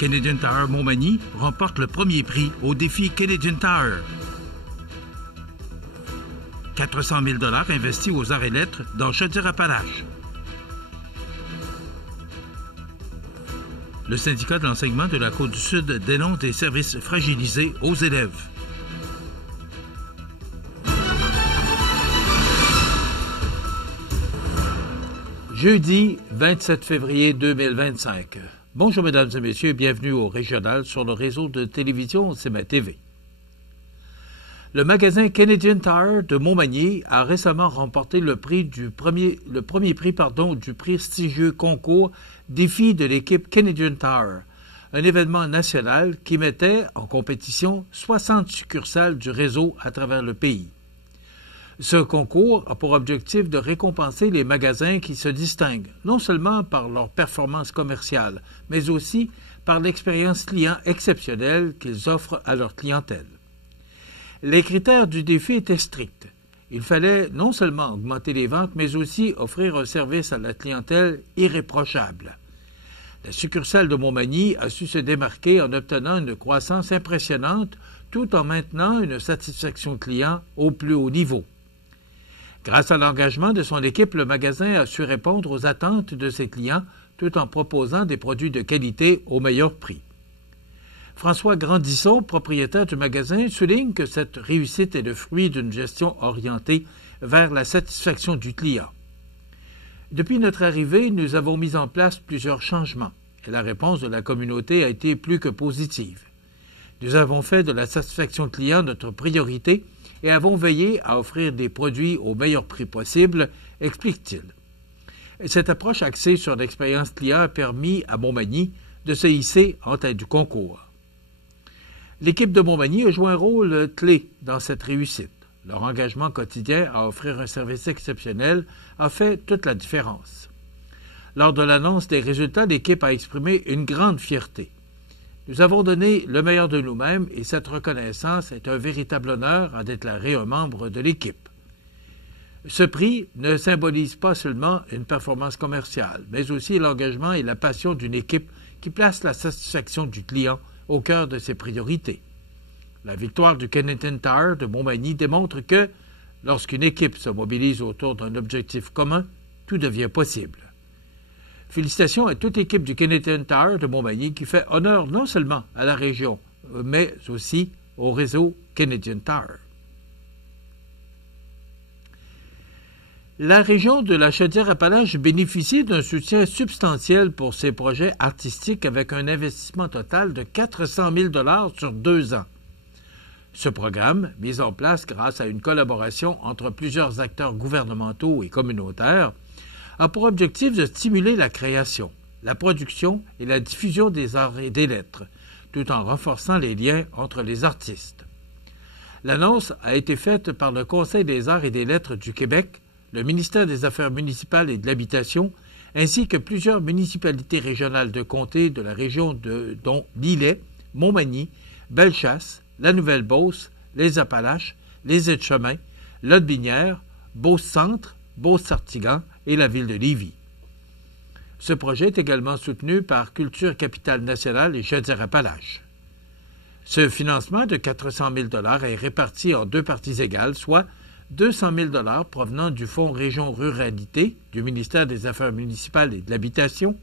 Canadian Tire Montmagny remporte le premier prix au défi Canadian Tire. 400 000 $ investis aux arts et lettres dans Chaudière-Appalaches. Le syndicat de l'enseignement de la Côte-du-Sud dénonce des services fragilisés aux élèves. Jeudi 27 février 2025. Bonjour mesdames et messieurs, bienvenue au Régional sur le réseau de télévision CMA TV. Le magasin Canadian Tire de Montmagny a récemment remporté le premier prix du prestigieux concours Défi de l'équipe Canadian Tire, un événement national qui mettait en compétition 60 succursales du réseau à travers le pays. Ce concours a pour objectif de récompenser les magasins qui se distinguent, non seulement par leur performance commerciale, mais aussi par l'expérience client exceptionnelle qu'ils offrent à leur clientèle. Les critères du défi étaient stricts. Il fallait non seulement augmenter les ventes, mais aussi offrir un service à la clientèle irréprochable. La succursale de Montmagny a su se démarquer en obtenant une croissance impressionnante tout en maintenant une satisfaction client au plus haut niveau. Grâce à l'engagement de son équipe, le magasin a su répondre aux attentes de ses clients tout en proposant des produits de qualité au meilleur prix. François Grandisson, propriétaire du magasin, souligne que cette réussite est le fruit d'une gestion orientée vers la satisfaction du client. Depuis notre arrivée, nous avons mis en place plusieurs changements et la réponse de la communauté a été plus que positive. Nous avons fait de la satisfaction client notre priorité et avons veillé à offrir des produits au meilleur prix possible, explique-t-il. Cette approche axée sur l'expérience client a permis à Montmagny de se hisser en tête du concours. L'équipe de Montmagny a joué un rôle clé dans cette réussite. Leur engagement quotidien à offrir un service exceptionnel a fait toute la différence. Lors de l'annonce des résultats, l'équipe a exprimé une grande fierté. Nous avons donné le meilleur de nous-mêmes et cette reconnaissance est un véritable honneur à déclarer un membre de l'équipe. Ce prix ne symbolise pas seulement une performance commerciale, mais aussi l'engagement et la passion d'une équipe qui place la satisfaction du client au cœur de ses priorités. La victoire du Canadian Tire de Montmagny démontre que, lorsqu'une équipe se mobilise autour d'un objectif commun, tout devient possible. Félicitations à toute l'équipe du Canadian Tire de Montmagny qui fait honneur non seulement à la région, mais aussi au réseau Canadian Tire. La région de la Chaudière-Appalaches bénéficie d'un soutien substantiel pour ses projets artistiques avec un investissement total de 400 000 $ sur 2 ans. Ce programme, mis en place grâce à une collaboration entre plusieurs acteurs gouvernementaux et communautaires, a pour objectif de stimuler la création, la production et la diffusion des arts et des lettres, tout en renforçant les liens entre les artistes. L'annonce a été faite par le Conseil des arts et des lettres du Québec, le ministère des Affaires municipales et de l'Habitation, ainsi que plusieurs municipalités régionales de comté de la région dont Lillet, Montmagny, Bellechasse, la Nouvelle-Beauce, les Appalaches, les Aides-Chemins, Lotbinière, Beauce-Centre, Beauce-Sartigan et la ville de Lévis. Ce projet est également soutenu par Culture Capitale Nationale et Chaudière-Appalaches. Ce financement de 400 000 $ est réparti en 2 parties égales, soit 200 000 $ provenant du Fonds Région Ruralité du ministère des Affaires municipales et de l'Habitation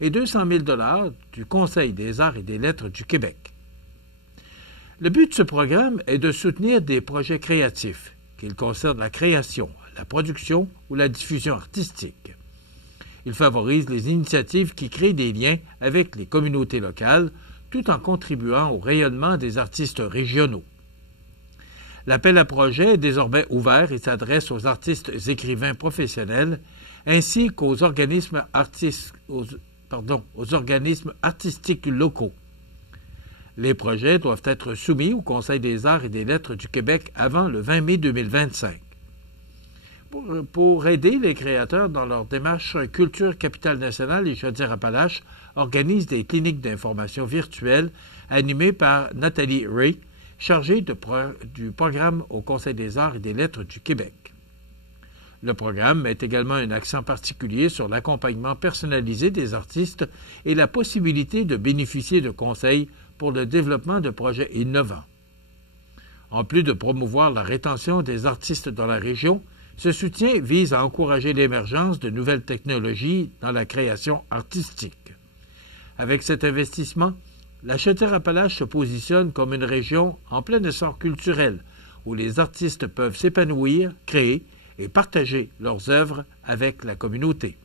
et 200 000 $ du Conseil des arts et des lettres du Québec. Le but de ce programme est de soutenir des projets créatifs, qu'ils concernent la création, la production ou la diffusion artistique. Il favorise les initiatives qui créent des liens avec les communautés locales tout en contribuant au rayonnement des artistes régionaux. L'appel à projet est désormais ouvert et s'adresse aux artistes écrivains professionnels ainsi qu'aux organismes artistiques locaux. Les projets doivent être soumis au Conseil des arts et des lettres du Québec avant le 20 mai 2025. Pour aider les créateurs dans leur démarche, Culture Capitale Nationale et Chaudière-Appalaches organise des cliniques d'information virtuelles animées par Nathalie Ray, chargée du programme au Conseil des arts et des lettres du Québec. Le programme met également un accent particulier sur l'accompagnement personnalisé des artistes et la possibilité de bénéficier de conseils pour le développement de projets innovants. En plus de promouvoir la rétention des artistes dans la région, ce soutien vise à encourager l'émergence de nouvelles technologies dans la création artistique. Avec cet investissement, la Chaudière-Appalaches se positionne comme une région en plein essor culturel, où les artistes peuvent s'épanouir, créer et partager leurs œuvres avec la communauté.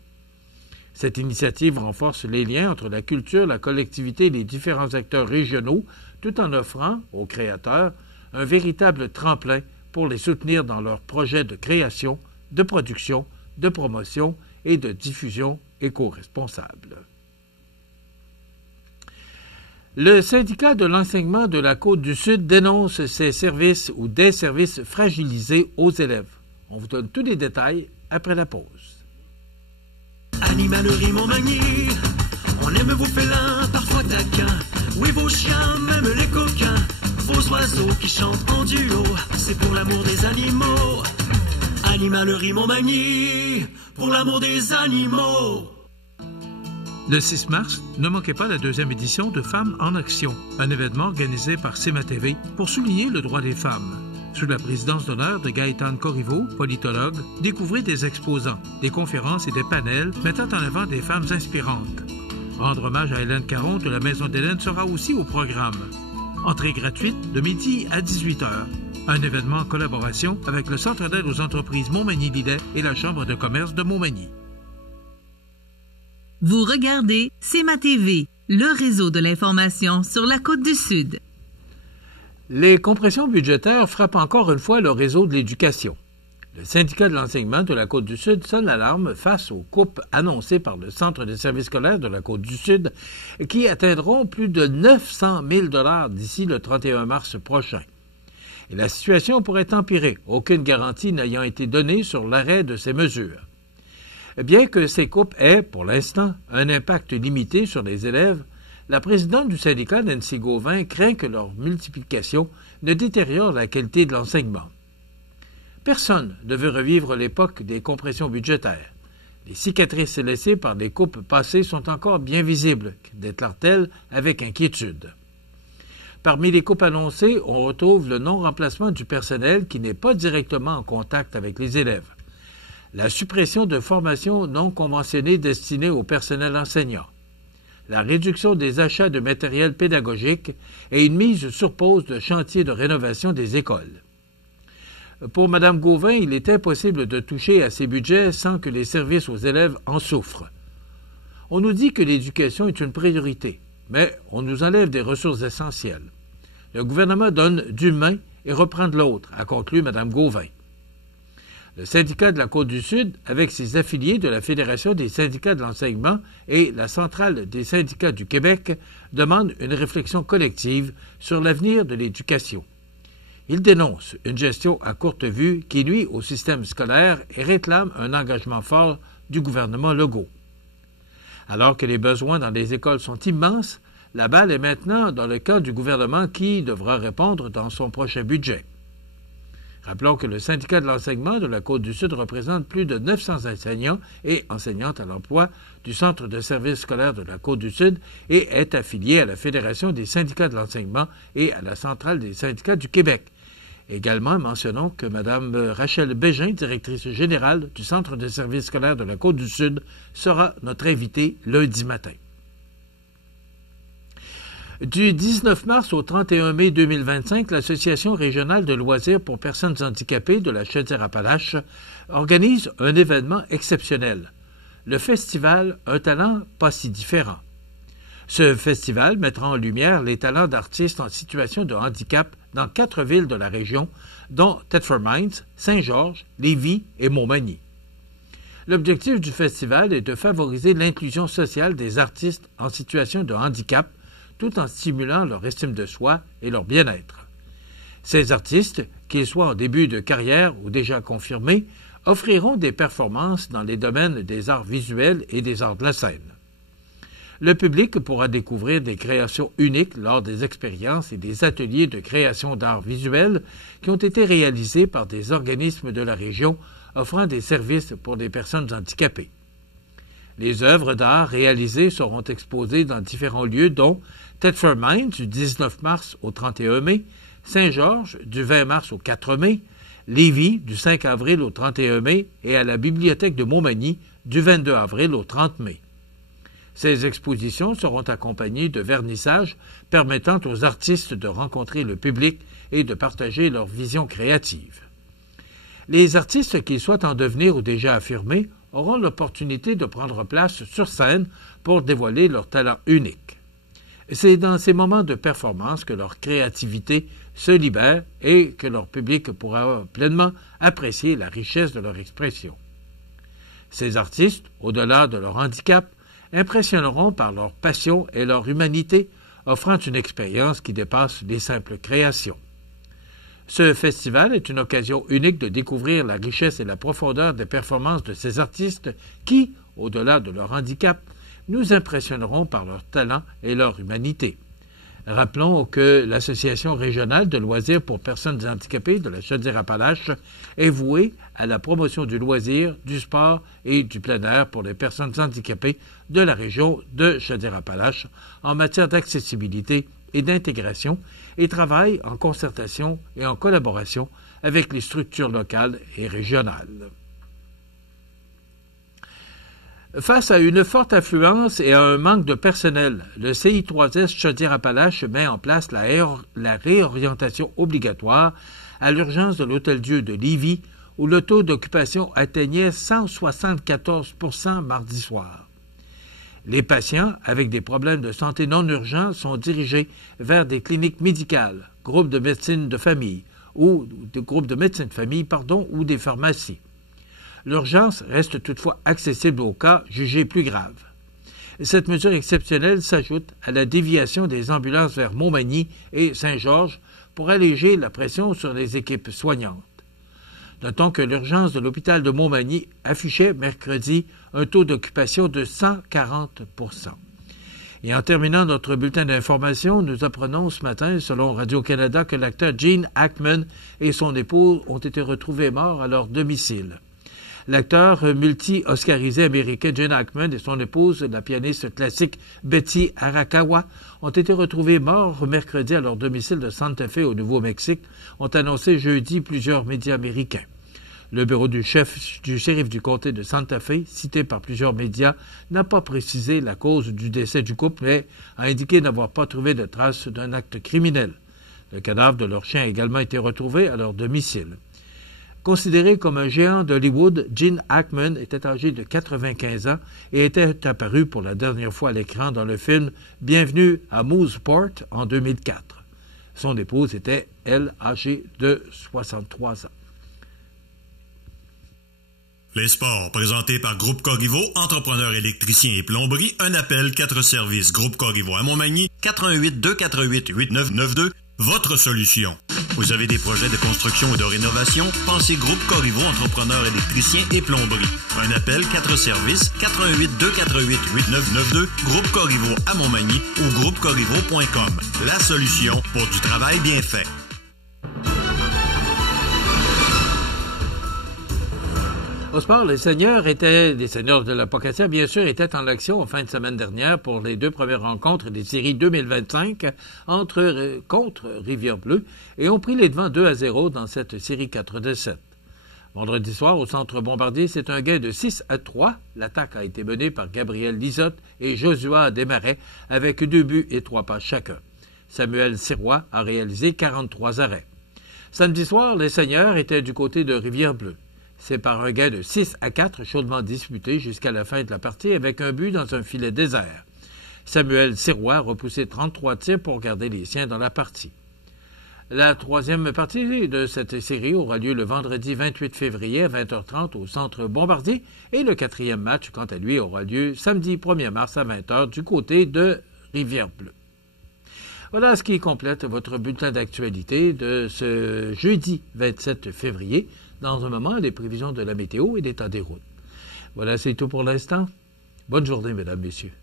Cette initiative renforce les liens entre la culture, la collectivité et les différents acteurs régionaux, tout en offrant aux créateurs un véritable tremplin pour les soutenir dans leurs projets de création, de production, de promotion et de diffusion éco-responsable. Le syndicat de l'enseignement de la Côte-du-Sud dénonce ces services ou des services fragilisés aux élèves. On vous donne tous les détails après la pause. Animalerie Montmagny, on aime vos félins, parfois taquins. Oui, vos chiens, même les coquins. Vos oiseaux qui chantent en duo, c'est pour l'amour des animaux. Animalerie Montmagny, pour l'amour des animaux. Le 6 mars, ne manquez pas la 2e édition de Femmes en Action, un événement organisé par CMA-TV pour souligner le droit des femmes. Sous la présidence d'honneur de Gaëtane Corriveau, politologue, découvrez des exposants, des conférences et des panels mettant en avant des femmes inspirantes. Rendre hommage à Hélène Caron de la Maison d'Hélène sera aussi au programme. Entrée gratuite de midi à 18h. Un événement en collaboration avec le Centre d'aide aux entreprises Montmagny-Lillet et la Chambre de commerce de Montmagny. Vous regardez CMA-TV, le réseau de l'information sur la Côte-du-Sud. Les compressions budgétaires frappent encore une fois le réseau de l'éducation. Le syndicat de l'enseignement de la Côte-du-Sud sonne l'alarme face aux coupes annoncées par le Centre de services scolaires de la Côte-du-Sud qui atteindront plus de 900 000 $ d'ici le 31 mars prochain. Et la situation pourrait empirer, aucune garantie n'ayant été donnée sur l'arrêt de ces mesures. Bien que ces coupes aient, pour l'instant, un impact limité sur les élèves, la présidente du syndicat, Nancy Gauvin, craint que leur multiplication ne détériore la qualité de l'enseignement. Personne ne veut revivre l'époque des compressions budgétaires. Les cicatrices laissées par les coupes passées sont encore bien visibles, déclare-t-elle avec inquiétude. Parmi les coupes annoncées, on retrouve le non-remplacement du personnel qui n'est pas directement en contact avec les élèves, la suppression de formations non conventionnées destinées au personnel enseignant, la réduction des achats de matériel pédagogique et une mise sur pause de chantiers de rénovation des écoles. Pour Mme Gauvin, il est impossible de toucher à ces budgets sans que les services aux élèves en souffrent. On nous dit que l'éducation est une priorité, mais on nous enlève des ressources essentielles. Le gouvernement donne d'une main et reprend de l'autre, a conclu Mme Gauvin. Le syndicat de la Côte-du-Sud, avec ses affiliés de la Fédération des syndicats de l'enseignement et la Centrale des syndicats du Québec, demande une réflexion collective sur l'avenir de l'éducation. Il dénonce une gestion à courte vue qui nuit au système scolaire et réclame un engagement fort du gouvernement Legault. Alors que les besoins dans les écoles sont immenses, la balle est maintenant dans le camp du gouvernement qui devra répondre dans son prochain budget. Rappelons que le syndicat de l'enseignement de la Côte-du-Sud représente plus de 900 enseignants et enseignantes à l'emploi du Centre de services scolaires de la Côte-du-Sud et est affilié à la Fédération des syndicats de l'enseignement et à la Centrale des syndicats du Québec. Également, mentionnons que Mme Rachel Bégin, directrice générale du Centre de services scolaires de la Côte-du-Sud, sera notre invitée lundi matin. Du 19 mars au 31 mai 2025, l'Association régionale de loisirs pour personnes handicapées de la Chaudière-Appalaches organise un événement exceptionnel, le festival Un talent pas si différent. Ce festival mettra en lumière les talents d'artistes en situation de handicap dans 4 villes de la région, dont Thetford Mines, Saint-Georges, Lévis et Montmagny. L'objectif du festival est de favoriser l'inclusion sociale des artistes en situation de handicap, tout en stimulant leur estime de soi et leur bien-être. Ces artistes, qu'ils soient en début de carrière ou déjà confirmés, offriront des performances dans les domaines des arts visuels et des arts de la scène. Le public pourra découvrir des créations uniques lors des expériences et des ateliers de création d'art visuel qui ont été réalisés par des organismes de la région offrant des services pour les personnes handicapées. Les œuvres d'art réalisées seront exposées dans différents lieux dont Thetford Mines du 19 mars au 31 mai, Saint-Georges du 20 mars au 4 mai, Lévis du 5 avril au 31 mai et à la Bibliothèque de Montmagny du 22 avril au 30 mai. Ces expositions seront accompagnées de vernissages permettant aux artistes de rencontrer le public et de partager leur vision créative. Les artistes qui souhaitent en devenir ou déjà affirmés auront l'opportunité de prendre place sur scène pour dévoiler leur talent unique. C'est dans ces moments de performance que leur créativité se libère et que leur public pourra pleinement apprécier la richesse de leur expression. Ces artistes, au-delà de leur handicap, impressionneront par leur passion et leur humanité, offrant une expérience qui dépasse les simples créations. Ce festival est une occasion unique de découvrir la richesse et la profondeur des performances de ces artistes qui, au-delà de leur handicap, nous impressionneront par leur talent et leur humanité. Rappelons que l'Association régionale de loisirs pour personnes handicapées de la Chaudière-Appalaches est vouée à la promotion du loisir, du sport et du plein air pour les personnes handicapées de la région de Chaudière-Appalaches en matière d'accessibilité et d'intégration et travaille en concertation et en collaboration avec les structures locales et régionales. Face à une forte affluence et à un manque de personnel, le CI3S Chaudière-Appalaches met en place la réorientation obligatoire à l'urgence de l'Hôtel-Dieu de Lévis, où le taux d'occupation atteignait 174 % mardi soir. Les patients avec des problèmes de santé non urgents sont dirigés vers des cliniques médicales, groupes de médecine de famille, ou des pharmacies. L'urgence reste toutefois accessible aux cas jugés plus graves. Cette mesure exceptionnelle s'ajoute à la déviation des ambulances vers Montmagny et Saint-Georges pour alléger la pression sur les équipes soignantes. Notons que l'urgence de l'hôpital de Montmagny affichait mercredi un taux d'occupation de 140 %. Et en terminant notre bulletin d'information, nous apprenons ce matin, selon Radio-Canada, que l'acteur Gene Hackman et son épouse ont été retrouvés morts à leur domicile. L'acteur multi-oscarisé américain Gene Hackman et son épouse, la pianiste classique Betty Arakawa, ont été retrouvés morts mercredi à leur domicile de Santa Fe au Nouveau-Mexique, ont annoncé jeudi plusieurs médias américains. Le bureau du shérif du comté de Santa Fe, cité par plusieurs médias, n'a pas précisé la cause du décès du couple, mais a indiqué n'avoir pas trouvé de traces d'un acte criminel. Le cadavre de leur chien a également été retrouvé à leur domicile. Considéré comme un géant d'Hollywood, Gene Hackman était âgé de 95 ans et était apparu pour la dernière fois à l'écran dans le film « Bienvenue à Mooseport » en 2004. Son épouse était, elle, âgée de 63 ans. Les sports, présentés par Groupe Corriveau, entrepreneur électricien et plomberie, un appel, 4 services. Groupe Corriveau à Montmagny, 418-248-8992, votre solution. Vous avez des projets de construction ou de rénovation? Pensez Groupe Corriveau, entrepreneur électricien et plomberie. Un appel, 4 services, 418-248-8992, Groupe Corriveau à Montmagny ou groupecorriveau.com. La solution pour du travail bien fait. Au sport, les seniors de la Pocatière, bien sûr, étaient en action en fin de semaine dernière pour les 2 premières rencontres des séries 2025 contre Rivière-Bleue et ont pris les devants 2-0 dans cette série 4 de 7. Vendredi soir, au Centre Bombardier, c'est un gain de 6-3. L'attaque a été menée par Gabriel Lisotte et Josua Desmarais avec 2 buts et 3 passes chacun. Samuel Sirois a réalisé 43 arrêts. Samedi soir, les seniors étaient du côté de Rivière-Bleue. C'est par un gain de 6-4 chaudement disputé jusqu'à la fin de la partie avec un but dans un filet désert. Samuel Sirois a repoussé 33 tirs pour garder les siens dans la partie. La 3e partie de cette série aura lieu le vendredi 28 février à 20h30 au Centre Bombardier et le 4e match, quant à lui, aura lieu samedi 1er mars à 20h du côté de Rivière-Bleue. Voilà ce qui complète votre bulletin d'actualité de ce jeudi 27 février. Dans un moment, les prévisions de la météo et l'état des routes. Voilà, c'est tout pour l'instant. Bonne journée, mesdames, messieurs.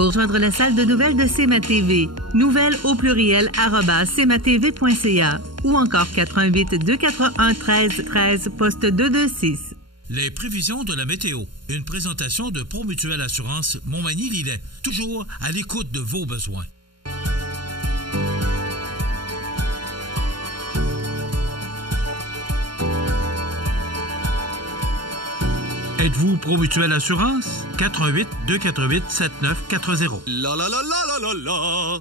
Pour joindre la salle de nouvelles de CMA-TV, nouvelles au pluriel @cmatv.ca ou encore 88 241 13 13 poste 226. Les prévisions de la météo. Une présentation de Promutuelle Assurance Montmagny-Lillet. Toujours à l'écoute de vos besoins. Êtes-vous Promutuelle Assurance? 88 248 7940. La la la la la la la.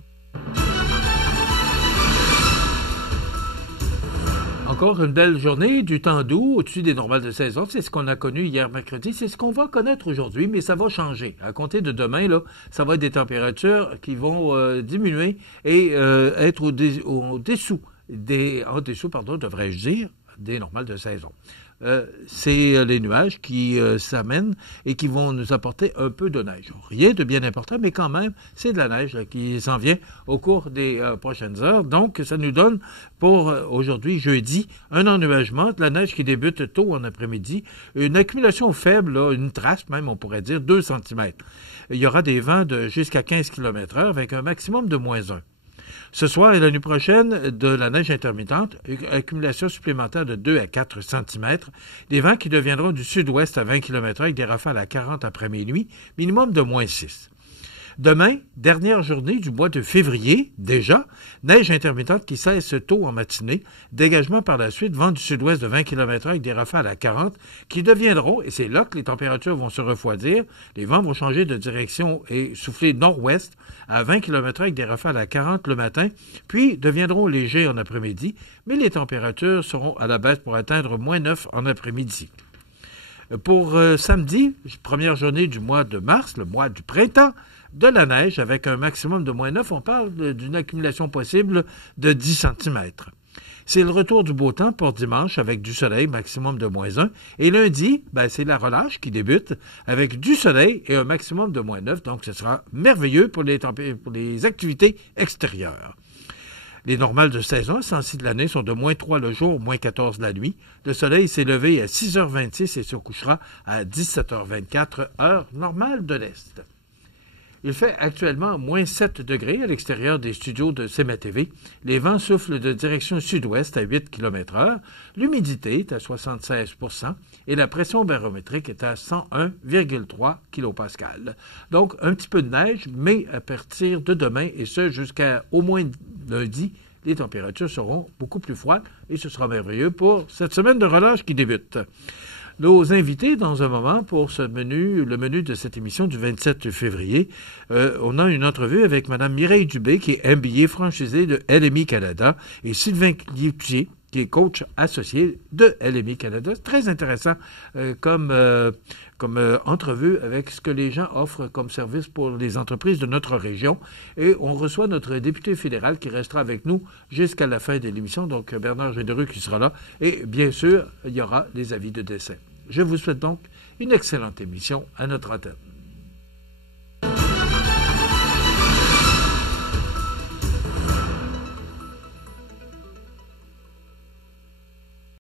Encore une belle journée, du temps doux, au-dessus des normales de saison. C'est ce qu'on a connu hier mercredi. C'est ce qu'on va connaître aujourd'hui, mais ça va changer. À compter de demain, là, ça va être des températures qui vont diminuer et être au-dessous, devrais-je dire, des normales de saison. C'est les nuages qui s'amènent et qui vont nous apporter un peu de neige. Rien de bien important, mais quand même, c'est de la neige là, qui s'en vient au cours des prochaines heures. Donc, ça nous donne pour aujourd'hui, jeudi, un ennuagement, de la neige qui débute tôt en après-midi, une accumulation faible, là, une trace même, on pourrait dire, 2 cm. Il y aura des vents de jusqu'à 15 km/h avec un maximum de -1. Ce soir et la nuit prochaine, de la neige intermittente, accumulation supplémentaire de 2 à 4 cm, des vents qui deviendront du sud-ouest à 20 km/h avec des rafales à 40 après minuit, minimum de -6. Demain, dernière journée du mois de février, déjà, neige intermittente qui cesse tôt en matinée, dégagement par la suite, vent du sud-ouest de 20 km/h avec des rafales à 40 qui deviendront, et c'est là que les températures vont se refroidir, les vents vont changer de direction et souffler nord-ouest à 20 km/h avec des rafales à 40 le matin, puis deviendront légers en après-midi, mais les températures seront à la baisse pour atteindre -9 en après-midi. Pour samedi, première journée du mois de mars, le mois du printemps, de la neige avec un maximum de -9, on parle d'une accumulation possible de 10 cm. C'est le retour du beau temps pour dimanche avec du soleil, maximum de -1. Et lundi, c'est la relâche qui débute avec du soleil et un maximum de -9. Donc, ce sera merveilleux pour les activités extérieures. Les normales de saison, celles-ci de l'année, sont de -3 le jour, -14 la nuit. Le soleil s'est levé à 6h26 et se couchera à 17h24, heure normale de l'Est. Il fait actuellement -7 degrés à l'extérieur des studios de CMA-TV. Les vents soufflent de direction sud-ouest à 8 km/h. L'humidité est à 76 % et la pression barométrique est à 101,3 kPa. Donc, un petit peu de neige, mais à partir de demain, et ce jusqu'à au moins lundi, les températures seront beaucoup plus froides et ce sera merveilleux pour cette semaine de relâche qui débute. Nos invités, dans un moment, pour le menu de cette émission du 27 février, on a une entrevue avec Mme Mireille Dubé, qui est MBA franchisée de LMI Canada, et Sylvain Cloutier, qui est coach associé de LMI Canada. C'est très intéressant comme entrevue avec ce que les gens offrent comme service pour les entreprises de notre région. Et on reçoit notre député fédéral qui restera avec nous jusqu'à la fin de l'émission, donc Bernard Généreux qui sera là. Et bien sûr, il y aura les avis de décès. Je vous souhaite donc une excellente émission à notre antenne.